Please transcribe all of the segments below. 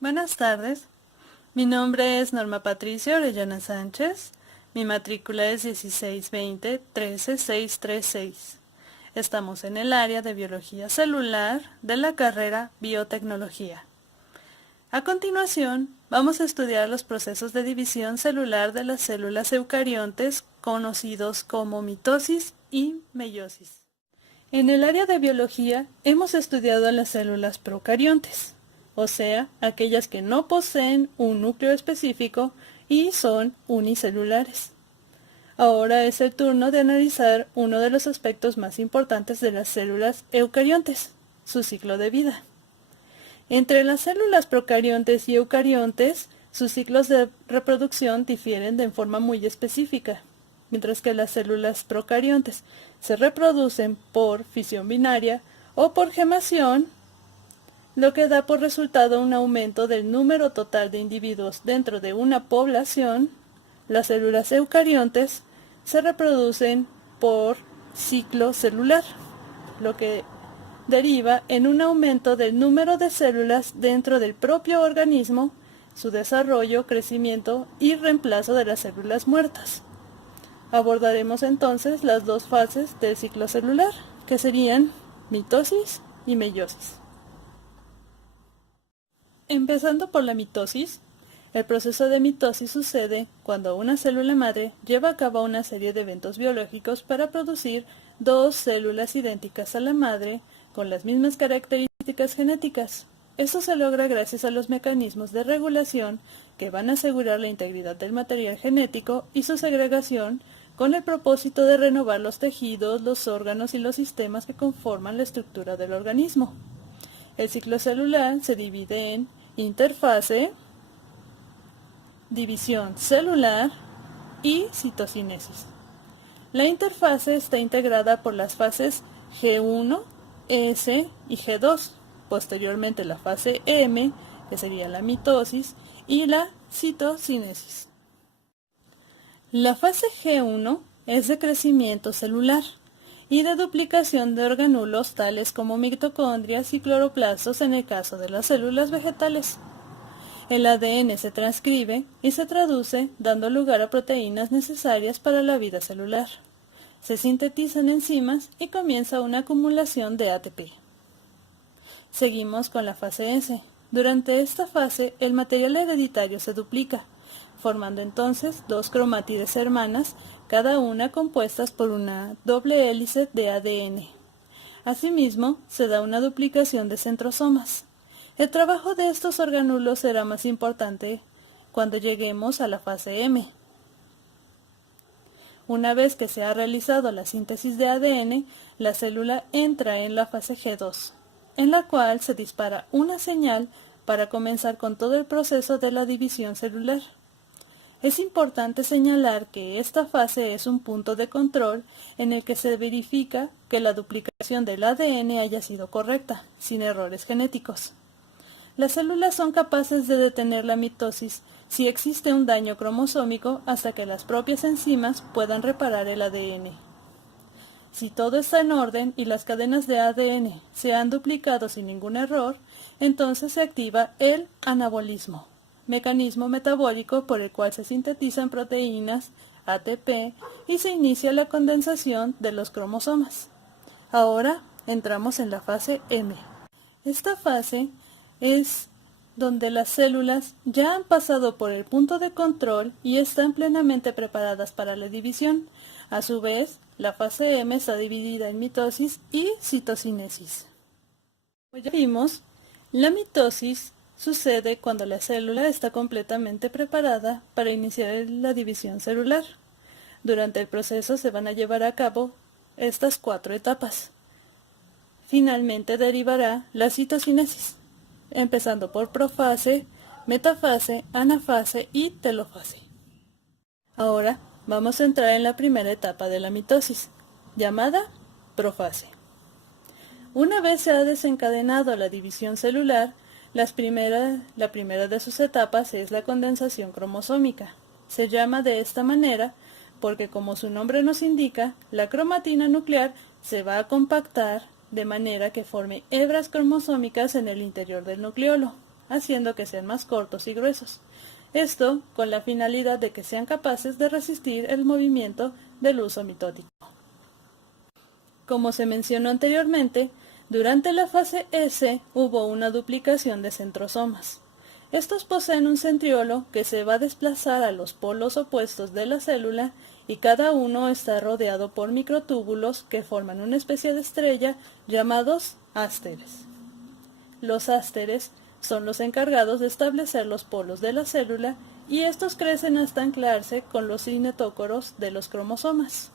Buenas tardes, mi nombre es Norma Patricia Orellana Sánchez, mi matrícula es 1620-13636. Estamos en el área de biología celular de la carrera Biotecnología. A continuación, vamos a estudiar los procesos de división celular de las células eucariontes conocidos como mitosis y meiosis. En el área de biología hemos estudiado las células procariontes, o sea, aquellas que no poseen un núcleo específico y son unicelulares. Ahora es el turno de analizar uno de los aspectos más importantes de las células eucariontes, su ciclo de vida. Entre las células procariontes y eucariontes, sus ciclos de reproducción difieren de forma muy específica. Mientras que las células procariontes se reproducen por fisión binaria o por gemación, lo que da por resultado un aumento del número total de individuos dentro de una población, las células eucariontes se reproducen por ciclo celular, lo que deriva en un aumento del número de células dentro del propio organismo, su desarrollo, crecimiento y reemplazo de las células muertas. Abordaremos entonces las dos fases del ciclo celular, que serían mitosis y meiosis. Empezando por la mitosis, el proceso de mitosis sucede cuando una célula madre lleva a cabo una serie de eventos biológicos para producir dos células idénticas a la madre con las mismas características genéticas. Esto se logra gracias a los mecanismos de regulación que van a asegurar la integridad del material genético y su segregación con el propósito de renovar los tejidos, los órganos y los sistemas que conforman la estructura del organismo. El ciclo celular se divide en interfase, división celular y citocinesis. La interfase está integrada por las fases G1, S y G2, posteriormente la fase M, que sería la mitosis, y la citocinesis. La fase G1 es de crecimiento celular y de duplicación de organulos tales como mitocondrias y cloroplastos en el caso de las células vegetales. El ADN se transcribe y se traduce, dando lugar a proteínas necesarias para la vida celular. Se sintetizan enzimas y comienza una acumulación de ATP. Seguimos con la fase S. Durante esta fase, el material hereditario se duplica, formando entonces dos cromátides hermanas, cada una compuestas por una doble hélice de ADN. Asimismo, se da una duplicación de centrosomas. El trabajo de estos organulos será más importante cuando lleguemos a la fase M. Una vez que se ha realizado la síntesis de ADN, la célula entra en la fase G2, en la cual se dispara una señal para comenzar con todo el proceso de la división celular. Es importante señalar que esta fase es un punto de control en el que se verifica que la duplicación del ADN haya sido correcta, sin errores genéticos. Las células son capaces de detener la mitosis si existe un daño cromosómico hasta que las propias enzimas puedan reparar el ADN. Si todo está en orden y las cadenas de ADN se han duplicado sin ningún error, entonces se activa el anabolismo, mecanismo metabólico por el cual se sintetizan proteínas, ATP, y se inicia la condensación de los cromosomas. Ahora entramos en la fase M. Esta fase es donde las células ya han pasado por el punto de control y están plenamente preparadas para la división. A su vez, la fase M está dividida en mitosis y citocinesis. Como ya vimos, la mitosis sucede cuando la célula está completamente preparada para iniciar la división celular. Durante el proceso se van a llevar a cabo estas 4 etapas. Finalmente derivará la citocinesis, empezando por profase, metafase, anafase y telofase. Ahora vamos a entrar en la primera etapa de la mitosis, llamada profase. Una vez se ha desencadenado la división celular, la primera de sus etapas es la condensación cromosómica. Se llama de esta manera porque, como su nombre nos indica, la cromatina nuclear se va a compactar de manera que forme hebras cromosómicas en el interior del nucleolo. haciendo que sean más cortos y gruesos. Esto con la finalidad de que sean capaces de resistir el movimiento del uso mitótico. Como se mencionó anteriormente, durante la fase S hubo una duplicación de centrosomas. Estos poseen un centriolo que se va a desplazar a los polos opuestos de la célula y cada uno está rodeado por microtúbulos que forman una especie de estrella llamados ásteres. Los ásteres son los encargados de establecer los polos de la célula y estos crecen hasta anclarse con los cinetócoros de los cromosomas.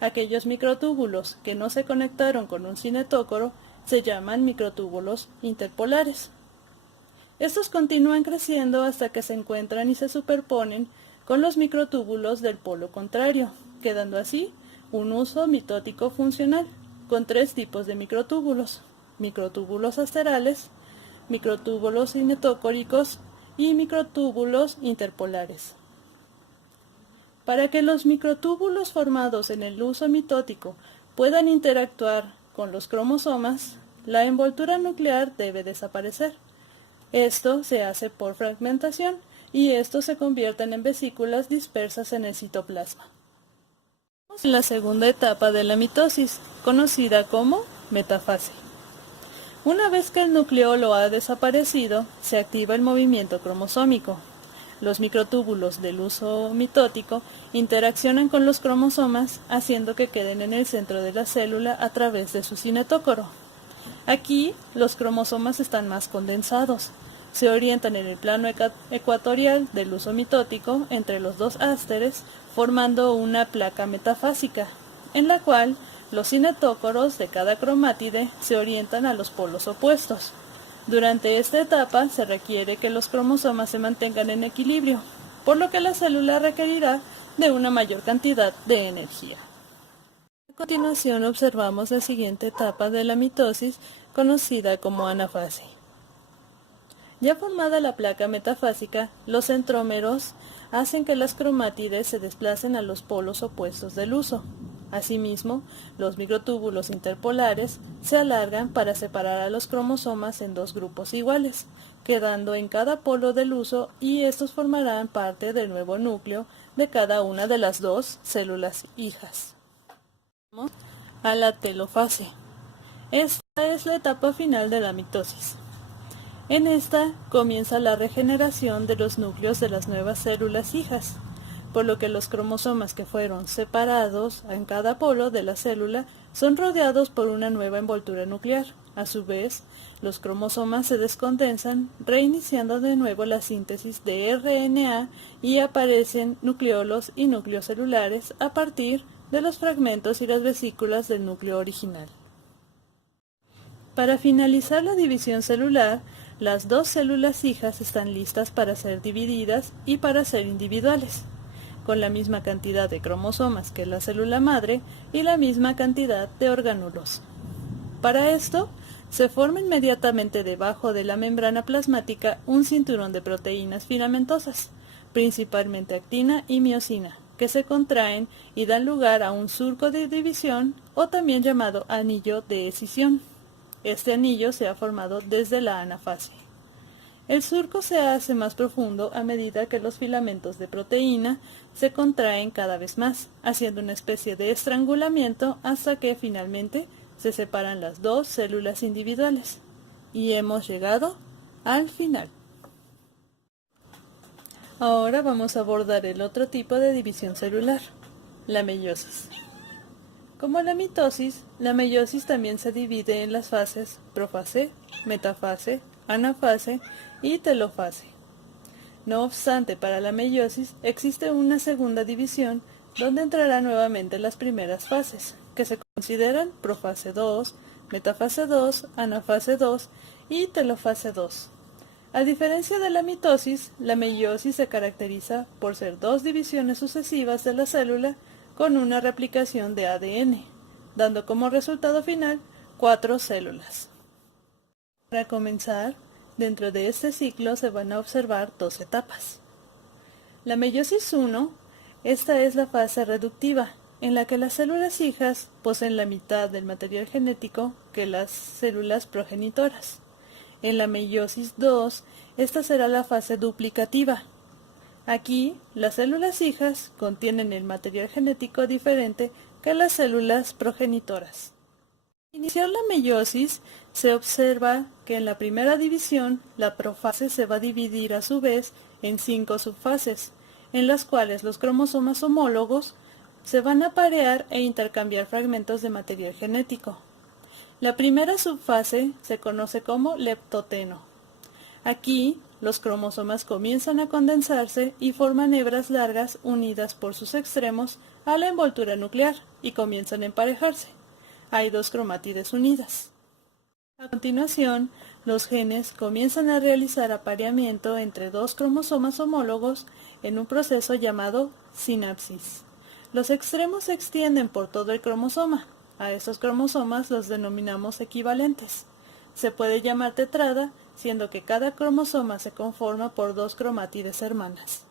Aquellos microtúbulos que no se conectaron con un cinetócoro se llaman microtúbulos interpolares. Estos continúan creciendo hasta que se encuentran y se superponen con los microtúbulos del polo contrario, quedando así un uso mitótico funcional, con tres tipos de microtúbulos: microtúbulos asterales, microtúbulos cinetocóricos y microtúbulos interpolares. Para que los microtúbulos formados en el uso mitótico puedan interactuar con los cromosomas, la envoltura nuclear debe desaparecer. Esto se hace por fragmentación y estos se convierten en vesículas dispersas en el citoplasma. En la segunda etapa de la mitosis, conocida como metafase. Una vez que el nucleolo ha desaparecido, se activa el movimiento cromosómico. Los microtúbulos del uso mitótico interaccionan con los cromosomas, haciendo que queden en el centro de la célula a través de su cinetócoro. Aquí, los cromosomas están más condensados. Se orientan en el plano ecuatorial del uso mitótico entre los dos ásteres, formando una placa metafásica, en la cual los cinetócoros de cada cromátide se orientan a los polos opuestos. Durante esta etapa se requiere que los cromosomas se mantengan en equilibrio, por lo que la célula requerirá de una mayor cantidad de energía. A continuación observamos la siguiente etapa de la mitosis, conocida como anafase. Ya formada la placa metafásica, los centrómeros hacen que las cromátides se desplacen a los polos opuestos del uso. Asimismo, los microtúbulos interpolares se alargan para separar a los cromosomas en dos grupos iguales, quedando en cada polo del uso, y estos formarán parte del nuevo núcleo de cada una de las dos células hijas. A la telofase. Esta es la etapa final de la mitosis. En esta comienza la regeneración de los núcleos de las nuevas células hijas, por lo que los cromosomas que fueron separados en cada polo de la célula son rodeados por una nueva envoltura nuclear. A su vez, los cromosomas se descondensan, reiniciando de nuevo la síntesis de RNA, y aparecen nucleolos y núcleos celulares a partir de los fragmentos y las vesículas del núcleo original. Para finalizar la división celular, las dos células hijas están listas para ser divididas y para ser individuales, con la misma cantidad de cromosomas que la célula madre y la misma cantidad de orgánulos. Para esto, se forma inmediatamente debajo de la membrana plasmática un cinturón de proteínas filamentosas, principalmente actina y miosina, que se contraen y dan lugar a un surco de división, o también llamado anillo de escisión. Este anillo se ha formado desde la anafase. El surco se hace más profundo a medida que los filamentos de proteína se contraen cada vez más, haciendo una especie de estrangulamiento hasta que finalmente se separan las dos células individuales. Y hemos llegado al final. Ahora vamos a abordar el otro tipo de división celular, la meiosis. Como la mitosis, la meiosis también se divide en las fases profase, metafase, anafase y telofase. No obstante, para la meiosis existe una segunda división donde entrarán nuevamente las primeras fases, que se consideran profase 2, metafase 2, anafase 2 y telofase 2. A diferencia de la mitosis, la meiosis se caracteriza por ser dos divisiones sucesivas de la célula con una replicación de ADN, dando como resultado final 4 células. Para comenzar, dentro de este ciclo se van a observar dos etapas. La meiosis 1, esta es la fase reductiva, en la que las células hijas poseen la mitad del material genético que las células progenitoras. En la meiosis 2, Esta será la fase duplicativa. Aquí, las células hijas contienen el material genético diferente que las células progenitoras. Al iniciar la meiosis, se observa que en la primera división, la profase se va a dividir a su vez en 5 subfases, en las cuales los cromosomas homólogos se van a parear e intercambiar fragmentos de material genético. La primera subfase se conoce como leptoteno. Aquí, los cromosomas comienzan a condensarse y forman hebras largas unidas por sus extremos a la envoltura nuclear y comienzan a emparejarse. Hay 2 cromátides unidas. A continuación, los genes comienzan a realizar apareamiento entre 2 cromosomas homólogos en un proceso llamado sinapsis. Los extremos se extienden por todo el cromosoma. A estos cromosomas los denominamos equivalentes. Se puede llamar tetrada, siendo que cada cromosoma se conforma por 2 cromátides hermanas.